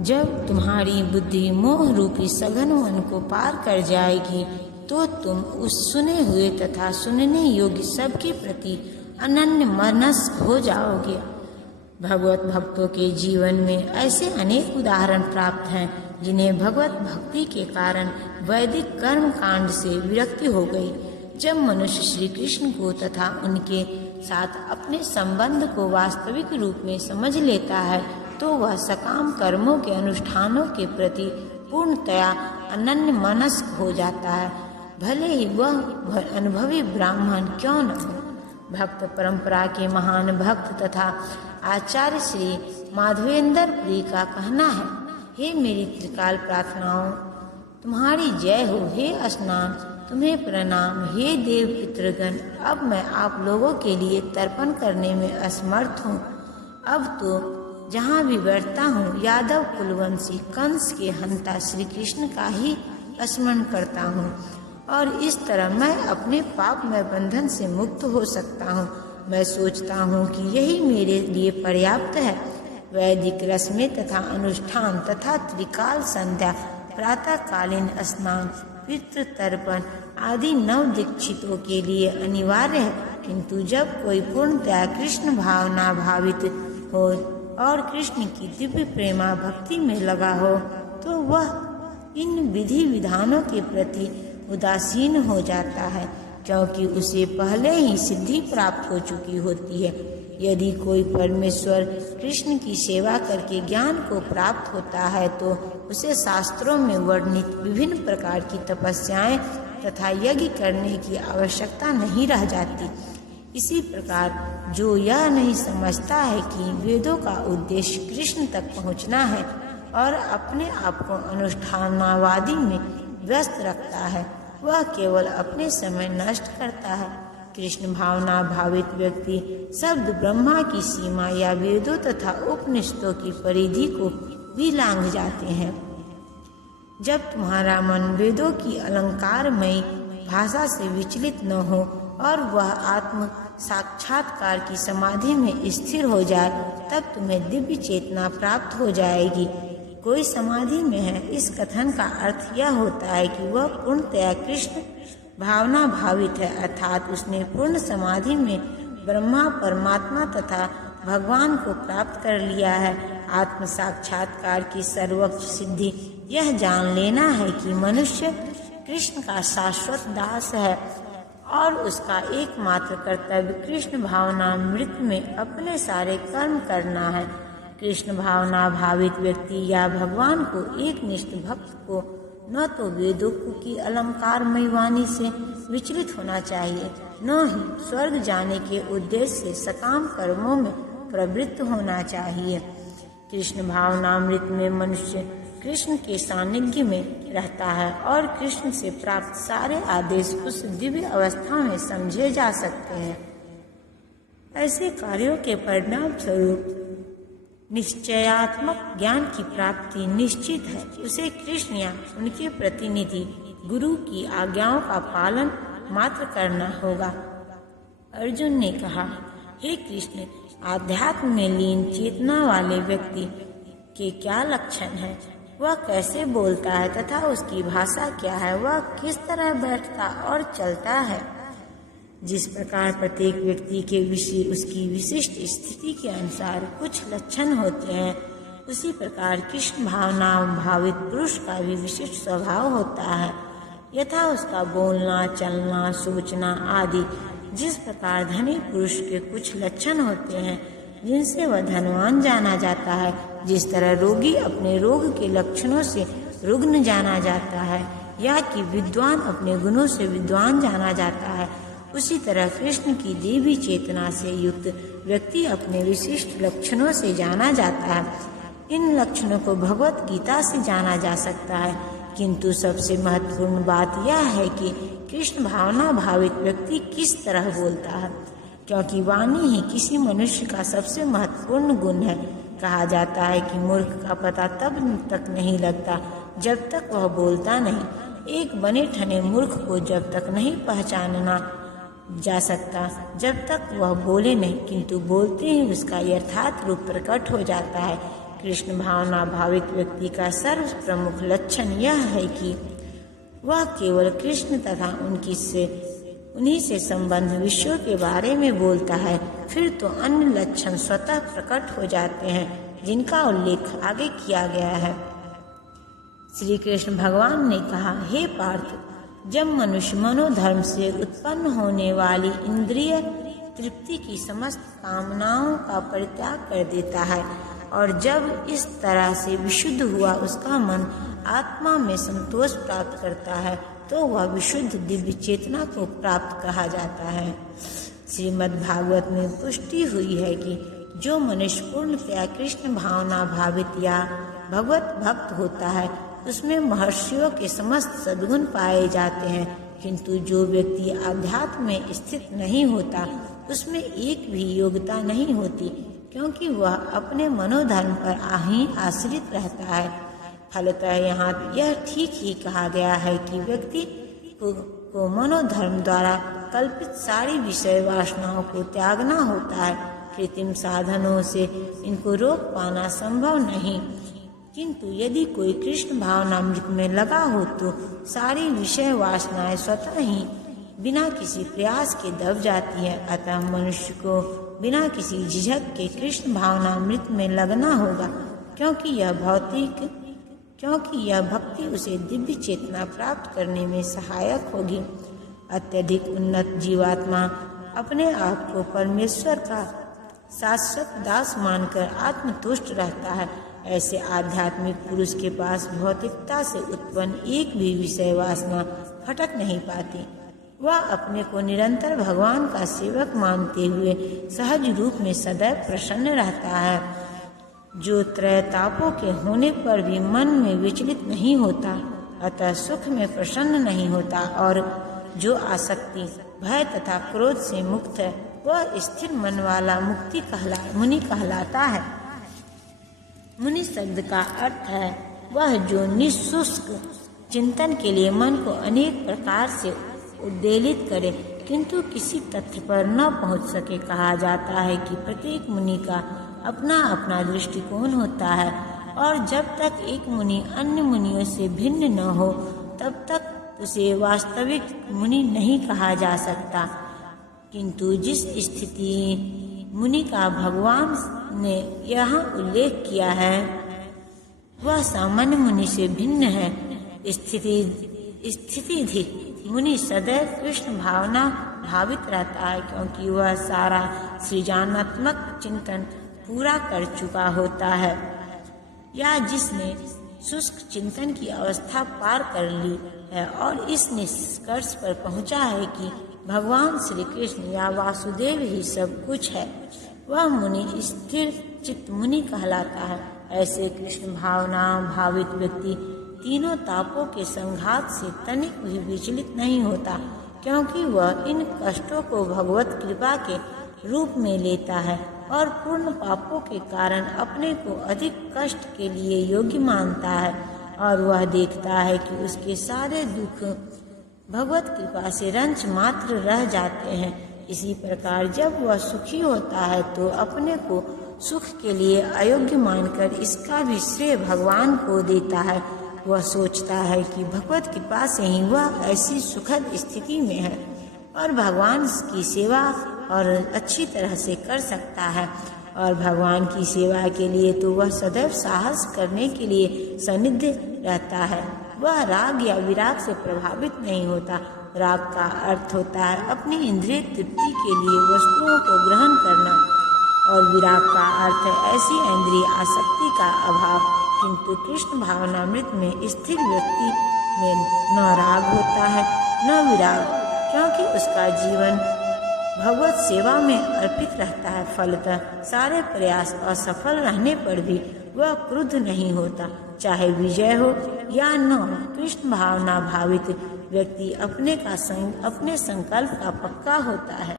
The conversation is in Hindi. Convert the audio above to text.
जब तुम्हारी बुद्धि मोह रूपी सघन वन को पार कर जाएगी तो तुम उस सुने हुए तथा सुनने योग्य सबके प्रति अनन्य मनस्क हो जाओगे। भगवत भक्तों के जीवन में ऐसे अनेक उदाहरण प्राप्त हैं जिन्हें भगवत भक्ति के कारण वैदिक कर्म कांड से विरक्ति हो गई। जब मनुष्य श्री कृष्ण को तथा उनके साथ अपने संबंध को वास्तविक रूप में समझ लेता है तो वह सकाम कर्मों के अनुष्ठानों के प्रति पूर्णतया अनन्य मनस्क हो जाता है, भले ही वह अनुभवी ब्राह्मण क्यों न हो। भक्त परंपरा के महान भक्त तथा आचार्य श्री माधवेंद्र पुरी का कहना है, हे मेरी त्रिकाल प्रार्थनाओं तुम्हारी जय हो, हे स्नान तुम्हें प्रणाम, हे देव पितृगण। अब मैं आप लोगों के लिए तर्पण करने में असमर्थ हूँ। अब तो जहाँ भी बैठता हूँ यादव कुलवंशी कंस के हंता श्री कृष्ण का ही स्मरण करता हूँ और इस तरह मैं अपने पापमय बंधन से मुक्त हो सकता हूँ। मैं सोचता हूँ कि यही मेरे लिए पर्याप्त है। वैदिक रस्में तथा अनुष्ठान तथा त्रिकाल संध्या, प्रातःकालीन स्नान, पितृ तर्पण आदि नव दीक्षितों के लिए अनिवार्य है, किंतु जब कोई पूर्णतया कृष्ण भावना भावित हो और कृष्ण की दिव्य प्रेमा भक्ति में लगा हो तो वह इन विधि विधानों के प्रति उदासीन हो जाता है, क्योंकि उसे पहले ही सिद्धि प्राप्त हो चुकी होती है। यदि कोई परमेश्वर कृष्ण की सेवा करके ज्ञान को प्राप्त होता है तो उसे शास्त्रों में वर्णित विभिन्न प्रकार की तपस्याएं तथा यज्ञ करने की आवश्यकता नहीं रह जाती। इसी प्रकार जो यह नहीं समझता है कि वेदों का उद्देश्य कृष्ण तक पहुंचना है और अपने आप को अनुष्ठानवादी में व्यस्त रखता है, वह केवल अपने समय नष्ट करता है। कृष्ण भावना भावित व्यक्ति शब्द ब्रह्मा की सीमा या वेदों तथा उपनिषदों की परिधि को भी लांघ जाते हैं। जब तुम्हारा मन वेदों की अलंकारमयी भाषा से विचलित न हो और वह आत्म साक्षात्कार की समाधि में स्थिर हो जाए तब तुम्हें दिव्य चेतना प्राप्त हो जाएगी। कोई समाधि में है, इस कथन का अर्थ यह होता है कि वह पूर्णतया कृष्ण भावना भावित है, अर्थात उसने पूर्ण समाधि में ब्रह्मा परमात्मा तथा भगवान को प्राप्त कर लिया है। आत्म साक्षात्कार की सर्वोच्च सिद्धि यह जान लेना है कि मनुष्य कृष्ण का शाश्वत दास है और उसका एकमात्र कर्तव्य कृष्ण भावनामृत में अपने सारे कर्म करना है। कृष्ण भावना भावित व्यक्ति या भगवान को एक निष्ठ भक्त को न तो वेदों की अलंकारमयी वाणी से विचलित होना चाहिए, न ही स्वर्ग जाने के उद्देश्य से सकाम कर्मों में प्रवृत्त होना चाहिए। कृष्ण भावनामृत में मनुष्य कृष्ण के सानिध्य में रहता है और कृष्ण से प्राप्त सारे आदेश उस दिव्य अवस्था में समझे जा सकते हैं। ऐसे कार्यों के परिणाम स्वरूप निश्चयात्मक ज्ञान की प्राप्ति निश्चित है। उसे कृष्ण या उनके प्रतिनिधि गुरु की आज्ञाओं का पालन मात्र करना होगा। अर्जुन ने कहा, हे कृष्ण, आध्यात्म में लीन चेतना वाले व्यक्ति के क्या लक्षण है? वह कैसे बोलता है तथा उसकी भाषा क्या है? वह किस तरह बैठता और चलता है? जिस प्रकार प्रत्येक व्यक्ति के विषय उसकी विशिष्ट स्थिति के अनुसार कुछ लक्षण होते हैं, उसी प्रकार कृष्ण भावना भावित पुरुष का भी विशिष्ट स्वभाव होता है। यथा उसका बोलना, चलना, सोचना आदि। जिस प्रकार धनी पुरुष के कुछ लक्षण होते हैं जिनसे वह धनवान जाना जाता है, जिस तरह रोगी अपने रोग के लक्षणों से रुग्ण जाना जाता है या कि विद्वान अपने गुणों से विद्वान जाना जाता है, उसी तरह कृष्ण की देवी चेतना से युक्त व्यक्ति अपने विशिष्ट लक्षणों से जाना जाता है। इन लक्षणों को भगवत गीता से जाना जा सकता है, किंतु सबसे महत्वपूर्ण बात यह है कि कृष्ण भावना भावित व्यक्ति किस तरह बोलता है, क्योंकि वाणी ही किसी मनुष्य का सबसे महत्वपूर्ण गुण है। कहा जाता है कि मूर्ख का पता तब तक नहीं लगता जब तक वह बोलता नहीं। एक बने ठने मूर्ख को जब तक नहीं पहचानना जा सकता जब तक वह बोले नहीं, किंतु बोलते ही उसका यथार्थ रूप प्रकट हो जाता है। कृष्ण भावना भावित व्यक्ति का सर्व प्रमुख लक्षण यह है कि वह केवल कृष्ण तथा उन्हीं से संबंध विषयों के बारे में बोलता है। फिर तो अन्य लक्षण स्वतः प्रकट हो जाते हैं जिनका उल्लेख आगे किया गया है। श्री कृष्ण भगवान ने कहा, हे पार्थ, जब मनुष्य मनोधर्म से उत्पन्न होने वाली इंद्रिय तृप्ति की समस्त कामनाओं का परित्याग कर देता है और जब इस तरह से विशुद्ध हुआ उसका मन आत्मा में संतोष प्राप्त करता है तो वह विशुद्ध दिव्य चेतना को प्राप्त कहा जाता है। श्रीमद् भागवत में पुष्टि हुई है कि जो मनुष्य पूर्णतया कृष्ण भावना भावित या भगवत भक्त होता है उसमें महर्षियों के समस्त सद्गुण पाए जाते हैं, किंतु जो व्यक्ति आध्यात्म में स्थित नहीं होता उसमें एक भी योग्यता नहीं होती, क्योंकि वह अपने मनोधर्म पर ही आश्रित रहता है। फलतः यहाँ यह ठीक ही कहा गया है कि व्यक्ति को मनोधर्म द्वारा कल्पित सारी विषय वासनाओं को त्यागना होता है। कृत्रिम साधनों से इनको रोक पाना संभव नहीं, किंतु यदि कोई कृष्ण भावनामृत में लगा हो तो सारी विषय वासनाएं स्वतः ही बिना किसी प्रयास के दब जाती है। अतः मनुष्य को बिना किसी झिझक के कृष्ण भावनामृत में लगना होगा, क्योंकि यह भक्ति उसे दिव्य चेतना प्राप्त करने में सहायक होगी। अत्यधिक उन्नत जीवात्मा अपने आप को परमेश्वर का शाश्वत दास मानकर आत्मतुष्ट रहता है। ऐसे आध्यात्मिक पुरुष के पास भौतिकता से उत्पन्न एक भी विषय वासना फटक नहीं पाती। वह अपने को निरंतर भगवान का सेवक मानते हुए सहज रूप में सदैव प्रसन्न रहता है, जो त्रैतापों के होने पर भी मन में विचलित नहीं होता, अतः सुख में प्रसन्न नहीं होता, और जो आसक्ति, भय तथा क्रोध से मुक्त है वह स्थिर मन वाला मुनि कहलाता है। मुनि शब्द का अर्थ है वह जो निःशुष्क चिंतन के लिए मन को अनेक प्रकार से उद्वेलित करे किंतु किसी तथ्य पर न पहुंच सके। कहा जाता है कि प्रत्येक मुनि का अपना अपना दृष्टिकोण होता है और जब तक एक मुनि अन्य मुनियों से भिन्न न हो तब तक उसे वास्तविक मुनि नहीं कहा जा सकता। किंतु जिस स्थिति मुनि का भगवान ने यहाँ उल्लेख किया है वह सामान्य मुनि से भिन्न है। स्थितिधि मुनि सदैव कृष्ण भावना भावित रहता है, क्योंकि वह सारा सृजनात्मक चिंतन पूरा कर चुका होता है, या जिसने शुष्क चिंतन की अवस्था पार कर ली है और इस निष्कर्ष पर पहुंचा है कि भगवान श्री कृष्ण या वासुदेव ही सब कुछ है, वह मुनि स्थिर चित्त मुनि कहलाता है। ऐसे कृष्ण भावना भावित व्यक्ति तीनों तापों के संघात से तनिक भी विचलित नहीं होता, क्योंकि वह इन कष्टों को भगवत कृपा के रूप में लेता है और पूर्ण पापों के कारण अपने को अधिक कष्ट के लिए योग्य मानता है, और वह देखता है कि उसके सारे दुख भगवत कृपा से रंच मात्र रह जाते हैं। इसी प्रकार जब वह सुखी होता है तो अपने को सुख के लिए अयोग्य मानकर इसका भी श्रेय भगवान को देता है। वह सोचता है कि भगवत कृपा से ही वह ऐसी सुखद स्थिति में है और भगवान की सेवा और अच्छी तरह से कर सकता है, और भगवान की सेवा के लिए तो वह सदैव साहस करने के लिए सन्निध रहता है। वह राग या विराग से प्रभावित नहीं होता। राग का अर्थ होता है अपनी इंद्रिय तृप्ति के लिए वस्तुओं को ग्रहण करना, और विराग का अर्थ है ऐसी इंद्रिय आसक्ति का अभाव। किंतु कृष्ण भावनामृत में स्थिर व्यक्ति में न राग होता है न विराग, क्योंकि उसका जीवन भगवत सेवा में अर्पित रहता है। फलतः सारे प्रयास असफल रहने पर भी वह क्रुद्ध नहीं होता, चाहे विजय हो या न हो। कृष्ण भावना भावित व्यक्ति अपने संकल्प का पक्का होता है।